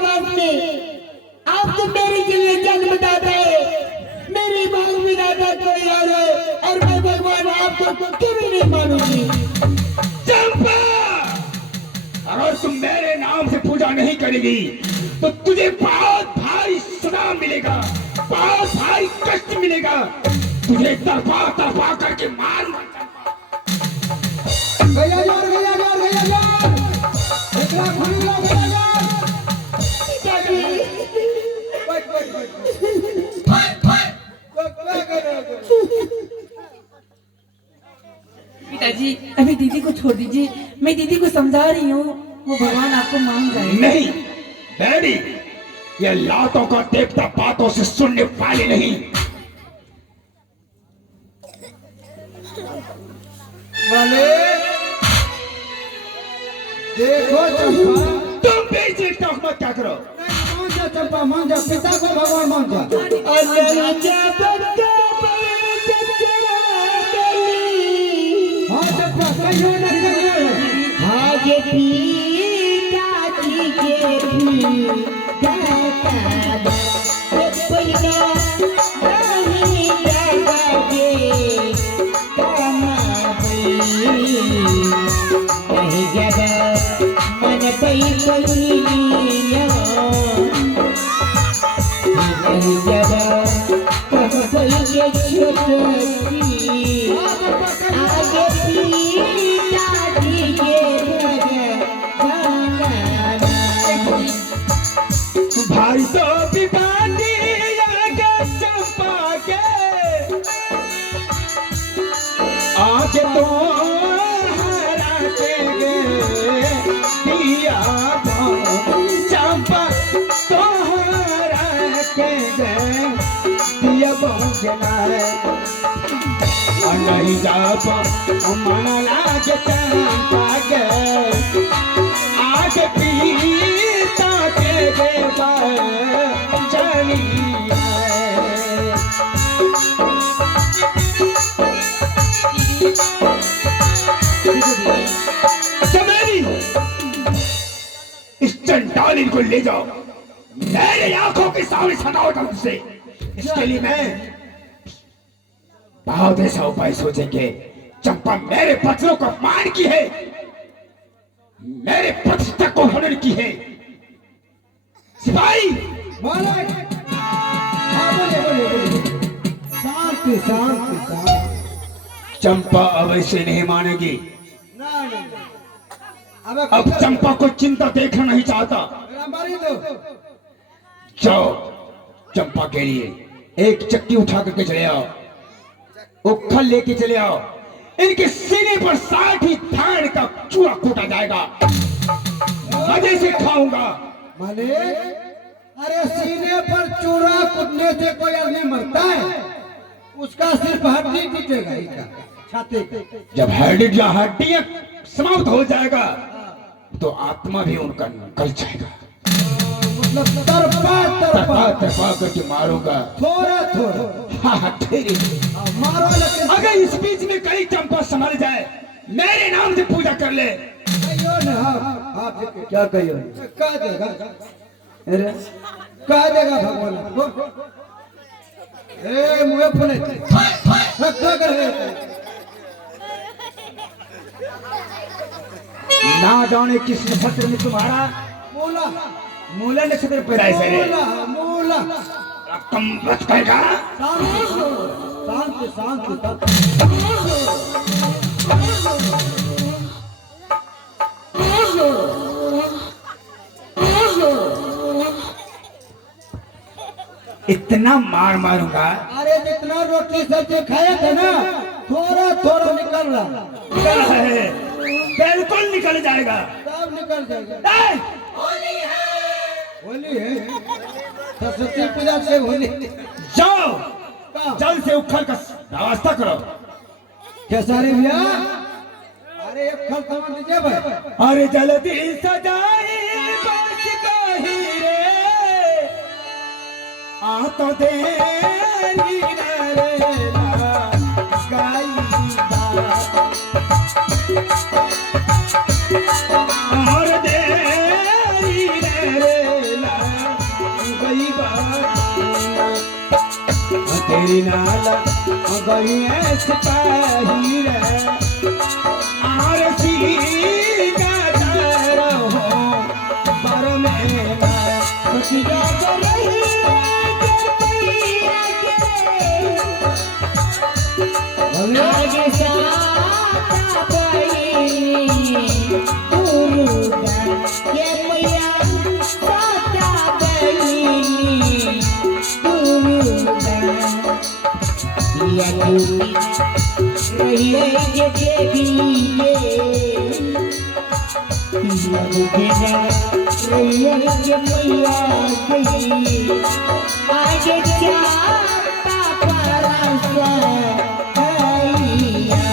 वास्ते। आप तो मेरे लिए जन्मदाता है, मेरी मांग विदाता कोई और है, और मैं भगवान आपको कभी नहीं मानूंगी। चंपा, अगर तुम मेरे नाम से पूजा नहीं करेगी तो तुझे बहुत भारी सजा मिलेगा, बहुत भारी कष्ट मिलेगा। तुझे तरफा तरफा करके मारूंगा। गया यार, गया यार, गया यार, एकरा खुली लो, गया यार। पिताजी, बैठ बैठ बैठ क्या कर रहे हो? पिताजी अभी दीदी को छोड़ दीजिए, मैं दीदी को समझा रही हूँ, वो भगवान आपको मान जाएगा। नहीं डैडी, ये लातों का देवता बातों से सुनने वाले नहीं। मालिक, देखो चंपा, तुम बेचे टोकमत क्या करो। नहीं मान जा चंपा, मान जा, पिता को भगवान मान जा। हाँ चंपा, कहियो न कहियो। आगे पिताजी के भी दाता पहिला नहीं जागे कमाई, कहीं जगह मन पई पहिलिया, कहीं जगह कम पई के छोटी। आगे पिताजी के भाई तो विवादी आगे चंपा के, आगे तो हरा के दिया चंपा तो हरा के दिया बहुजना है। और नहीं जाप मन लागे चंपा के, आगे पीता के देवा चली चमेली, इस चंडालिन को ले जाओ, मेरे आंखों के सामने सताओ तुमसे। इसके लिए मैं बहुत ऐसा उपाय सोचेंगे। चंपा मेरे पत्रों को अपमान की है, मेरे प्रतिष्ठा को हनन की है। सिपाही, मालिक, हाँ बोले बोले बोले, शांति शांति शांति। चंपा अब ऐसे नहीं मानेगी। ना नहीं, अब चंपा को चिंता देखना नहीं चाहता। मेरा मारी दो। जाओ, चंपा के लिए एक चक्की उठा करके चले आओ, उखल लेके चले आओ। इनके सीने पर 60 धान का चूड़ा कूटा जाएगा, मजे से खाऊंगा। मालिक, अरे सीने पर चूड़ा कूटने से कोई आदमी मरता है? उसका सिर्फ हड्डी टूटेगा, इसका छाती का। जब हड्डियां समाप्त हो जाएगा तो आत्मा भी उनका निकल जाएगा। मतलब तरफा तरफा तरफा करके मारूंगा। थोड़ा थोड़ा हाँ तेरी मारो, लेकिन अगर इस बीच में कहीं चंपा संभल जाए, मेरे नाम से पूजा कर ले। कहियो ना, आप क्या कहियो? कह देगा, अरे कह देगा भगवान आपको। ए मुझे फुले क्या कर रहे हो? ना जाने किस नक्षत्र में तुम्हारा मूला मूला नक्षत्र पैदा है। मूला मूला कम बच करेगा। शांति शांति शांति शांति। इतना मार मारूंगा। अरे जितना रोटी सब्जी खाया था ना, थोड़ा थोड़ा निकल रहा, क्या है? बिल्कुल निकल जाएगा। सब निकल जाएगा। ए! होली है, सरस्वती पूजा से होली। जाओ, जल्द से उखल का व्यवस्था करो। खेसारी भैया, अरे एक फल सामान दीजिए भाई। अरे जल्दी सजाई बस कही रे, आ तो देरी रे गाई और देरी रे तेरी नाला गई है सिपाही रे आर सी गादर हो पर में ना खुशियाँ कर रही है बोलिए आगे साता बहिनी दुर्गा ये मैया साता बहिनी दुर्गा या दूरी रही है ये देवी ये रही है ये मैया गई आगे जाता परसा हैया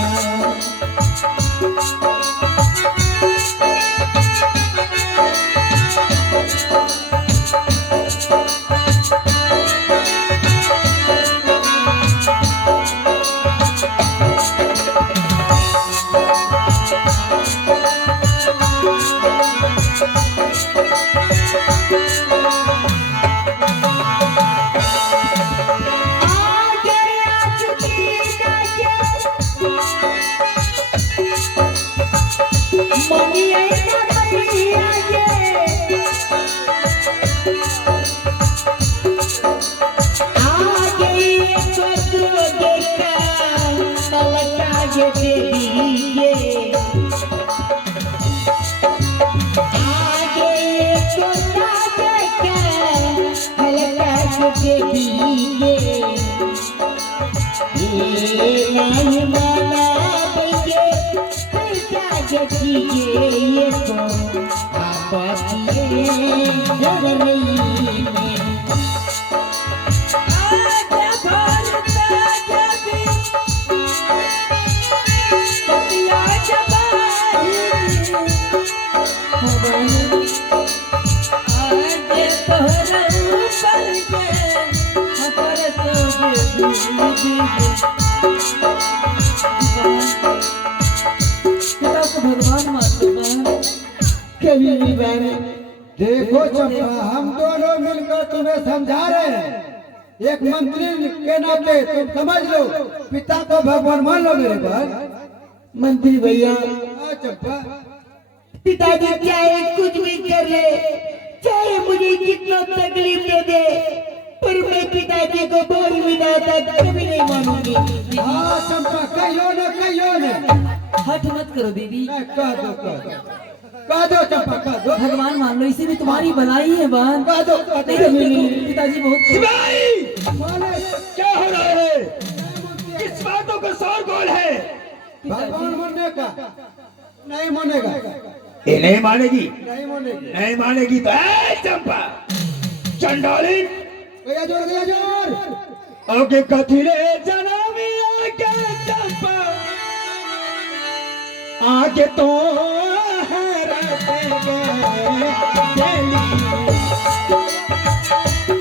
नहीं माना बइये ये को आपतिए जग रही में भगवान मानते हैं कभी नहीं बहने देखो चंपा, हम दोनों मिलकर तुम्हें समझा रहे हैं। एक मंत्री के नाते तुम समझ लो, पिता को भगवान मान लो मेरे भाई। मंत्री भैया हाँ चंपा, पिताजी चाहे कुछ भी कर ले, चाहे मुझे कितना तकलीफ दे दे, पर मैं पिताजी को बोल विधाता कभी नहीं मानूंगी। हाँ चंपा, कहियो न हट मत करो दीदी, कह दो चंपा, कह दो, भगवान मान लो, इसी में तुम्हारी भलाई है बहन। कह दो, नहीं तो देखो, पिताजी बहुत सिपाही क्या हो रहा है? किस बातों का शोरगुल है? भगवान मानने का नहीं मानेगा, ये नहीं मानेगी, नहीं मानेगी। नहीं मानेगी तो ऐ चंपा चंडाली गया जोर ओके कथिले जनमिया के चंपा आके तो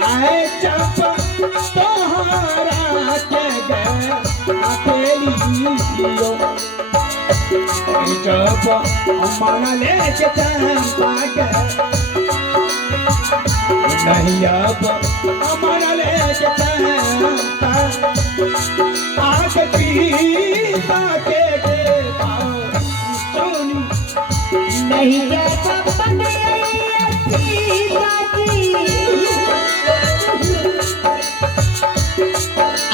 आए चंपा तोहरा के अकेली चंपा माना लेके चंपा के नहीं अब माना लेके चंपा आके पीता के नहीं जाता पिताजी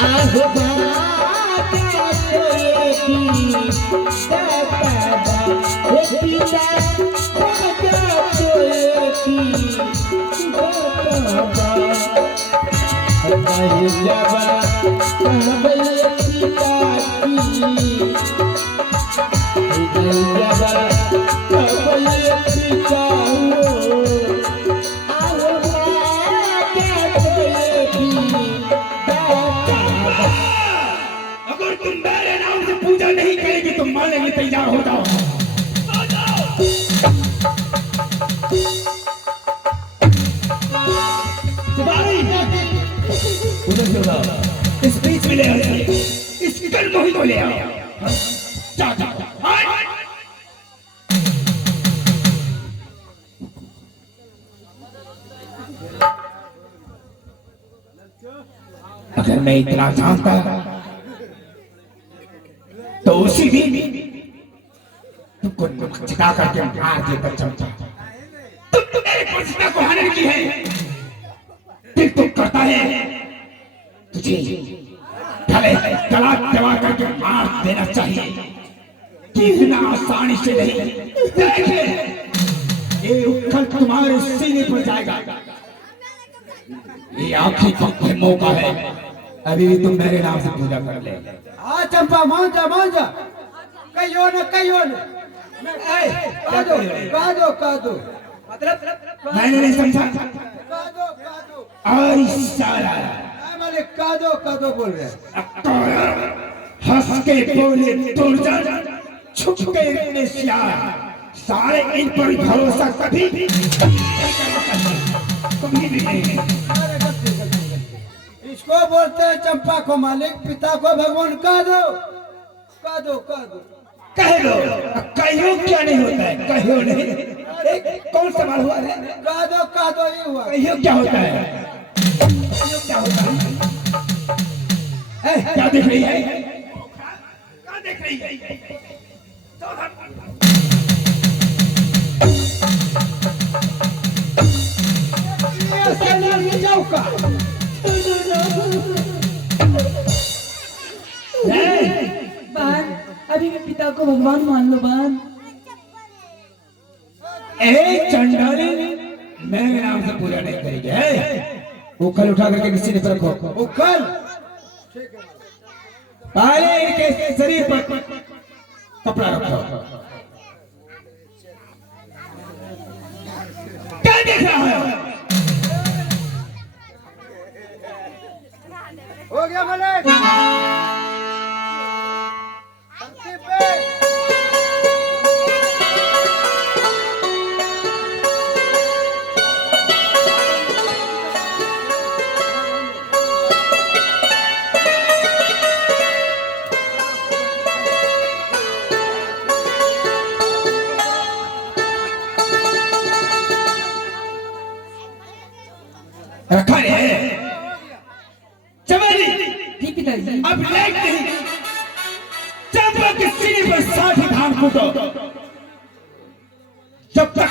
आह बाता तो ये थी दाता हे पिता दाता तो ये थी दाता नहीं जावा कहबे पिताजी नहीं जावा अगर तुम मेरे नाम से पूजा नहीं करेगी तो मानेंगे, तैयार हो जाओ। उधर से उधर इस बीच में ले आओ, इस कर्म ही को ले आओ। जा जा अगर मैं इतना जानता तो उसी दिन तुमको चिता करके मार देता चमचा। तुम मेरे प्रतिष्ठा को हनन की है, फिर तुम करता है तुझे गले गला दबा करके मार देना चाहिए कि इतना आसानी से नहीं। देखिए ये उखल तुम्हारे सीने पर जाएगा। ये आखिरी वक्त मौका है, अभी भी तुम मेरे नाम से पूजा कर ले। हाँ चंपा मान जा कहियो न कह दो मैंने नहीं समझा। कह दो और सारा मालिक कह दो बोल रहे हंस के बोले दूर जा, छुप के इतने सारे इन पर भरोसा कभी भी नहीं। इसको बोलते हैं चंपा को मालिक, पिता को भगवान कह दो। कह दो, कहियो क्या नहीं होता है, कहियो नहीं। कौन सवाल हुआ है? कह दो ये हुआ। कहियो क्या होता है? कहियो क्या होता है? क्या देख रही है? क्या देख रही है? बहन अभी भी पिता को भगवान मान लो बहन। चंडाली मेरे नाम से पूजा नहीं करेगी। उखल उठा करके किसी ने रखो। उखल पहले इनके शरीर पर कपड़ा रखो। क्या देख रहा है? हो गया मालिक। रखा है चमेली। जी पिताजी। अब लेट नहीं, चंपा के सीने पर 60 धान कूटो। जब तक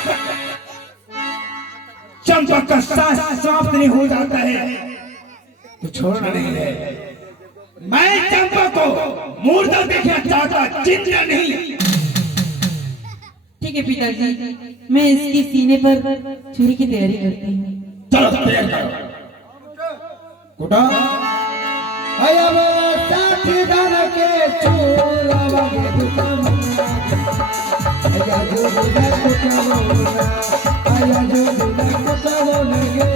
चंपा का सांस समाप्त नहीं हो जाता है तो छोड़ना नहीं है। मैं चंपा को मुर्दा देखना चाहता, जिंदा नहीं। ठीक है पिताजी, मैं इसके सीने पर छुरी की तैयारी करती हूँ। चलो तैयार करो। कुटा आया वो साथी दान के चोरा वागे दुकान आया जो दुला कुटा बोला आया जो दुला कुटा बोलेगे।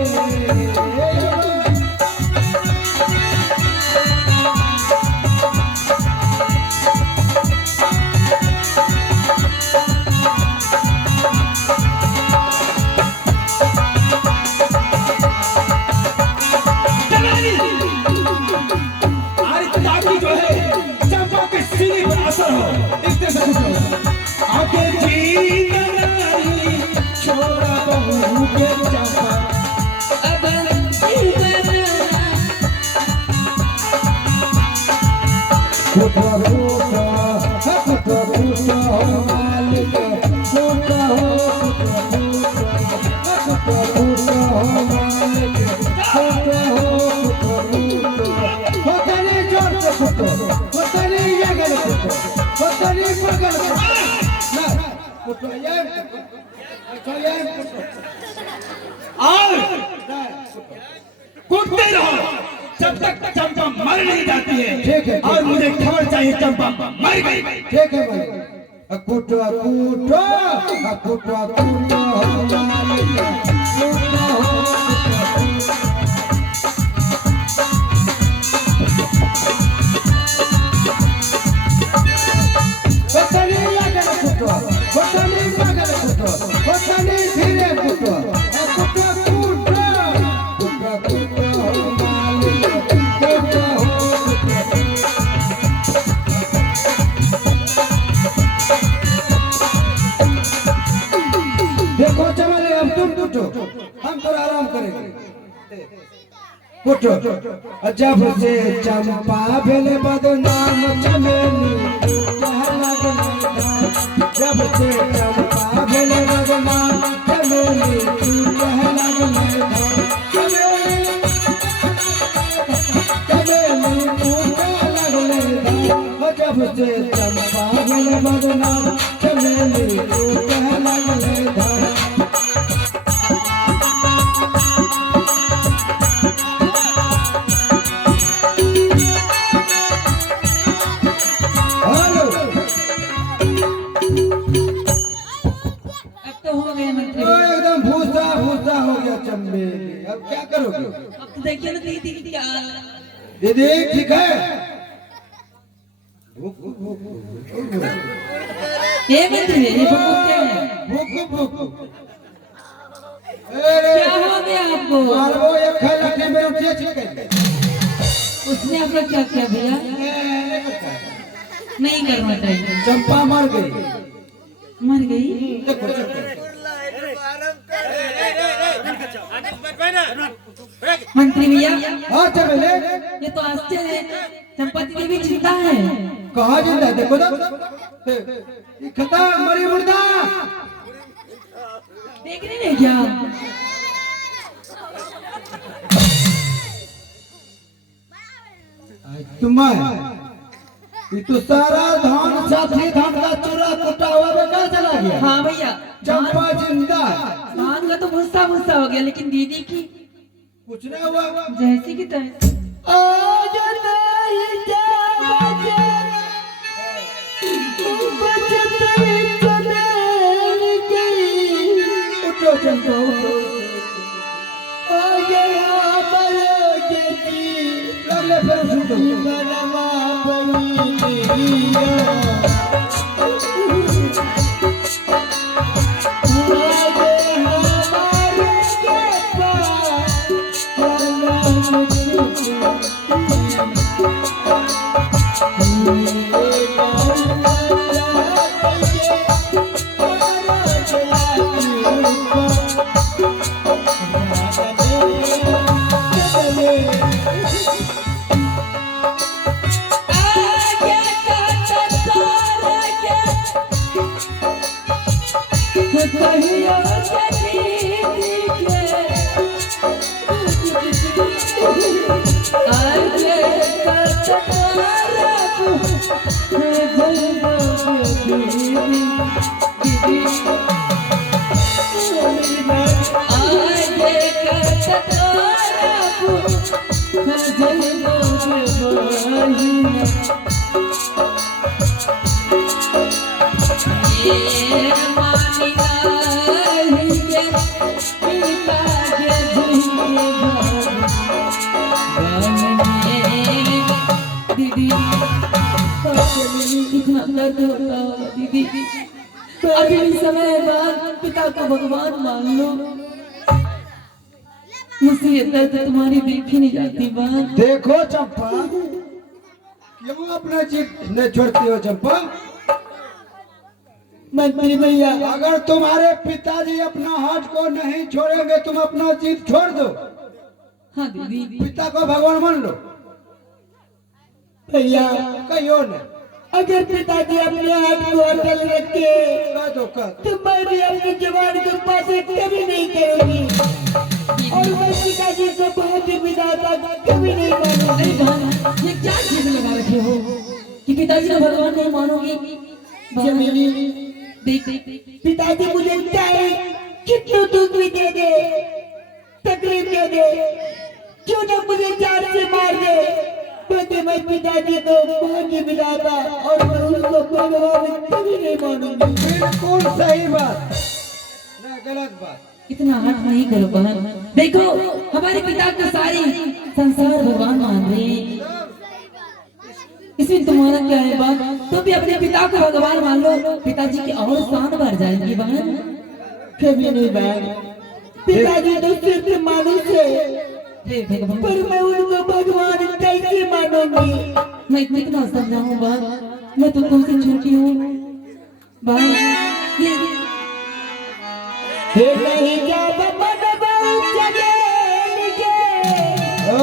कूदते रहो जब तक चंपा मर नहीं जाती है। ठीक है। और मुझे खबर चाहिए चंपा मर गई। ठीक है भाई। कुटो कुटो कुटो कुटो धीरे कुटो देखो चमेली, अब तुम कुटो, हम थोड़ा आराम करेंगे। उठो जब से चंपा भेले बदनाम चमेली कह लगले धाम। जब से चंपा भेले बदनाम चमेली कह लगले धाम। चमेली कह लगले धाम। जब से चंपा भेले बदनाम चमेली कह लगले धाम। अब तो हो गए मंत्री तो एकदम भूसा भूसा हो गया चमेली। अब क्या करोगे? अब तो देखिए ना दीदी की क्या हाल है। दीदी ठीक है? भूख भूख भूख भूख ये मंत्री ये भूख क्या है? भूख भूख। क्या हो गया आपको? मारो ये खैलटे में रुपया छिके। उसने आपका क्या किया भैया? नहीं करना चाहिए। चंपा मर गई। मर गई? देखो देखो। मंत्री भैया हाँ चमेली ये तो आश्चर्य है, चंपा दीदी भी जिंदा है। कहाँ जिंदा है? देखो तो ये खत्म मरी मुर्दा। देख रहे हैं क्या? तुम्हें ये तो सारा धान साथी धान का चूरा कुटा हुआ बेकार चला गया। हाँ भैया चंपा जिंदा धान का तो भुस्सा भुस्सा हो गया, लेकिन दीदी की कुछ नहीं हुआ। जैसी की तैसी। आज नहीं जाओगे, बचते चले गई। उठो चंपा उठो। आगे मरोगे जी, लगले फिर सुनो। बनवा बनी इतना दर्द होता होगा दीदी। अभी समय बाद पिता को भगवान मान लो, मुझसे ये दर्द तुम्हारी देखी नहीं जाती बात। देखो चंपा क्यों अपना जीत नहीं छोड़ती हो चंपा? मंत्री भैया अगर तुम्हारे पिताजी अपना हाथ को नहीं छोड़ेंगे तुम अपना जीत छोड़ दो। हाँ दीदी पिता को भगवान मान लो। भैया कहियो न अगर पिताजी अपने हाथ को अटल रखे कह दो कह तो मैं भी अपनी जवान को पासे कभी नहीं करूंगी, और मैं पिताजी को बहुत ही विदाता कभी नहीं मानूंगी। अरे बहन ये क्या चीज लगा रखे हो कि पिताजी को भगवान नहीं मानोगी? जमीनी देख देख पिताजी मुझे चाहे कितना दुख भी दे दे, तकलीफ दे दे, क्यों न मुझे जान से मार दे, क्योंकि मैं पिताजी को बहुत ही विदाता और मैं उनको भगवान कभी नहीं मानूंगी। बिल्कुल सही बात ना गलत बात। इतना हट नहीं करो बहन। देखो हमारे पिता को सारी संसार भगवान मान रहे हैं, इसमें तुम्हारा क्या है बात? तो भी अपने पिता को भगवान मान लो, पिताजी की और शान बढ़ जाएगी बहन। कभी नहीं बहन, पिताजी तो सिर्फ मानुष है, हे भगवान पर मैं उनको भगवान कैसे मानूंगी? मैं कितना समझाऊं बात, मैं तो तुमसे छोटी हूँ बहन। ये नहीं जब मन बहुत जगे ओ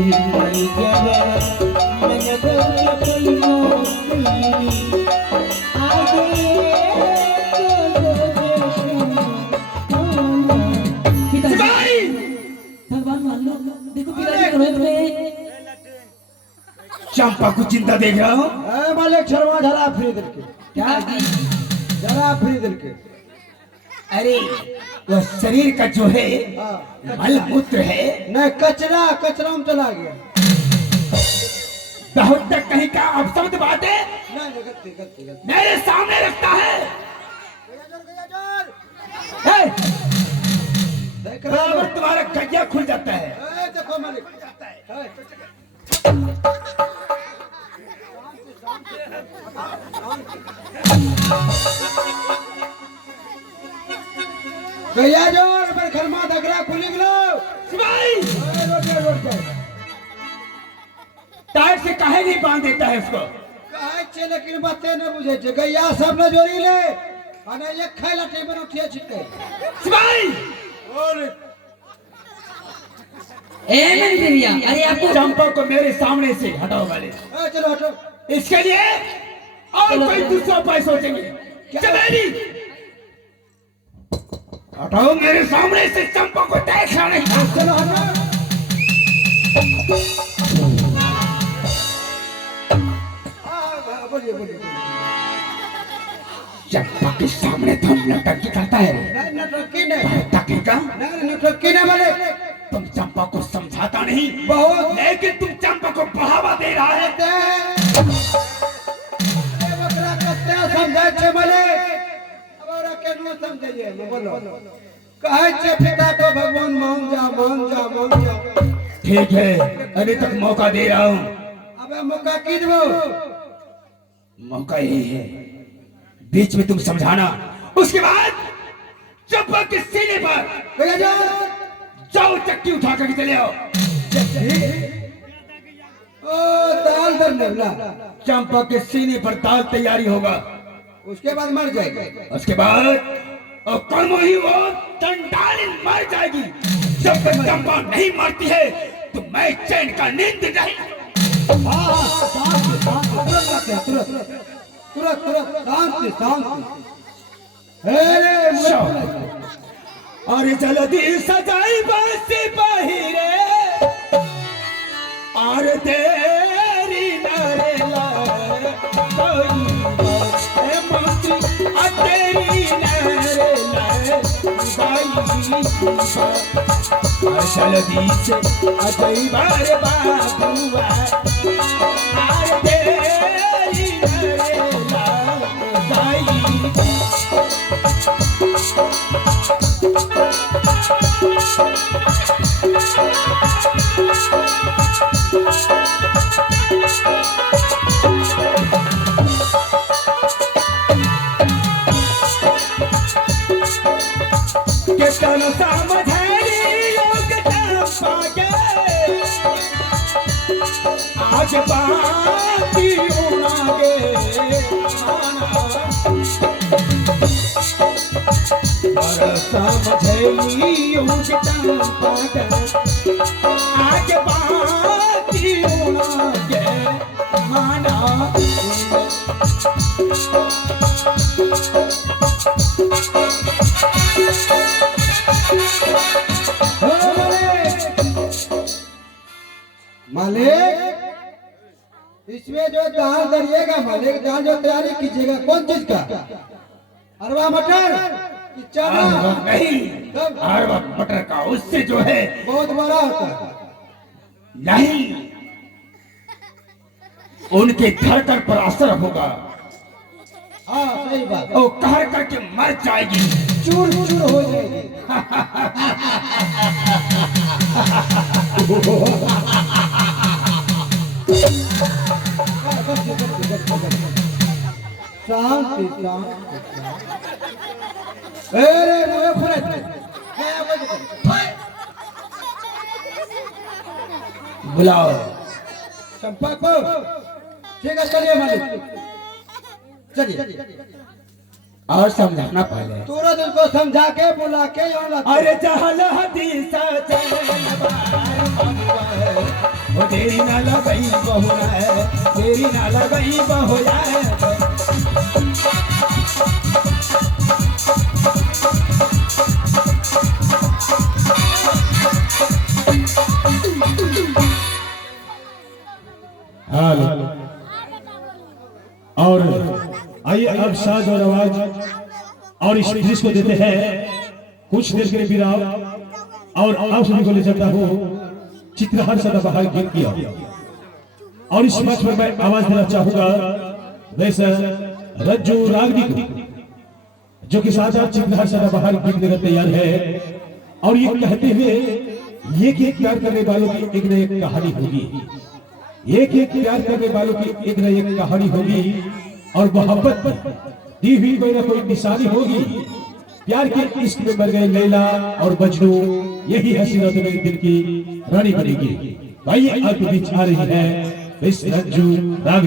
कोई जगह मन को कोई मोती आगे पिताजी भगवान मान लो, देखो पिताजी क्रोध में। चंपा को जिंदा देख रहा हूँ। ए मालिक शर्मा जरा फ्री दिल के, क्या? जरा फ्री दिल के। अरे वो शरीर का जो है हाँ। मल मूत्र है, नहीं कचरा, कचरा में चला गया। बहुत तक कहीं का अपशब्द बात है नहीं गलती गलती गलती। मेरे सामने रखता है। देख रहे हो? बराबर तुम्हारा गैया खुल जाता है। ए, देखो मालिक गैया जोर पर खरमा धगरा खुली गलो। सिपाही रोड पे रोड पे टायर से काहे नहीं बांध देता है उसको? काहे छे लेकिन बातें न बुझे छे। गैया सब न जोड़ी ले अने एक खाइला टेबल उठिए छिटे। सिपाही और ए मेरी देविया, अरे आपको चंपा को मेरे सामने से हटाओ वाले। ए चलो हटो। इसके लिए और कोई दूसरा उपाय सोचेंगे। चमेली हटाओ मेरे सामने से, चंपा को देखा नहीं। चलो हटो। बोलिए बोलिए। चंपा के सामने तो नौटंकी करता है। नहीं नटकी नहीं। टकी का नहीं नटकी नहीं मालिक। तुम चंपा को समझाता नहीं, बहुत लेकिन तुम चंपा को बढ़ावा दे रहा है। बकरा कत्ते समझाय छे मालिक। अब औरा केनो समझाइए बोलो। कहे छे पिता को भगवान मान जा मान जा मान जा। ठीक है, अभी तक मौका दे रहा हूँ। अबे मौका की दो। मौका यही है, बीच में तुम समझाना, उसके बाद चंपा के सीने पर गैया जा। जाओ चक्की उठा करके चले आओ। ओ दाल दर नेवला। चंपा के सीने पर दाल तैयारी होगा। उसके बाद मर जाएगा। उसके बाद और कर्म ही वो चंडालिन मर जाएगी। जब तक चंपा नहीं मरती है तो मैं चैन का नींद नहीं। तुरंत तुरंत शांति शांति। अरे और जल्दी सजाई बासी पहिरे और तेरी नरे लाए कोई मंत्री तेरी नरे लाए और जल्दी से अजय बार बाबुआ और तेरी नरे लाए कितन समझेरी योग चंपा के आज बाती उड़ागे और समझेरी योग चंपा के आज बाती उड़ागे माना। मालिक इसमें जो दाल दरिएगा मालिक, दाल जो तैयारी कीजिएगा कौन चीज का? अरवा मटर कि चना? नहीं, अरवा मटर का, उससे जो है बहुत बड़ा होता है। नहीं, उनके धड़कन पर असर होगा। हाँ सही बात। वो कहर करके मर जाएगी, चूर चूर हो जाएगी। शांति शांति। अरे मुझे फुरत बुलाओ चंपा को। ठीक है चलिए मालिक चलिए। और समझाना पहले। तुरंत उनको समझा के बुला के यहाँ लाते। अरे जहल हदीसा चैन बार वो तेरी ना लगई बहु है, तेरी ना लगई बहु है। हाल और आइए अब साज और आवाज और इस दृश्य को देते हैं कुछ देर के लिए विराम और आप सभी को ले जाता हूँ चित्रहार सदाबहार गीत की ओर। और इस मंच पर मैं आवाज देना चाहूंगा वैसे रज्जू रागनी को, जो कि साथ साथ चित्रहार सदाबहार गीत लेकर तैयार है और ये कहते हुए ये कि प्यार करने वालों की एक न एक कहानी होगी, एक एक प्यार करने वालों की एक न एक कहानी होगी और मोहब्बत दी हुई कोई ना कोई निशानी होगी। प्यार के इश्क में मर गए लैला और मजनू, यही हसीना तो मेरे दिल की रानी बनेगी। भाई आपके बीच आ रही है इस रज्जू राग।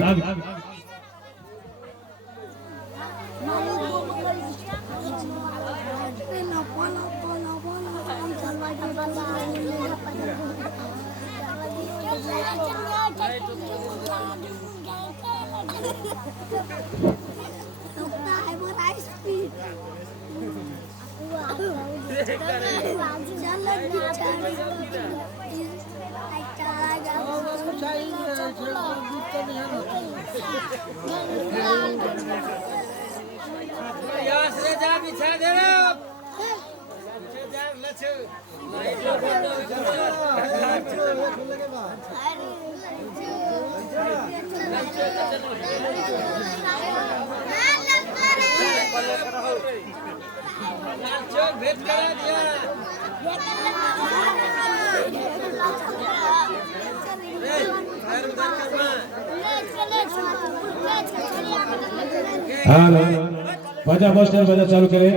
बाजा बस बजा चालू करें।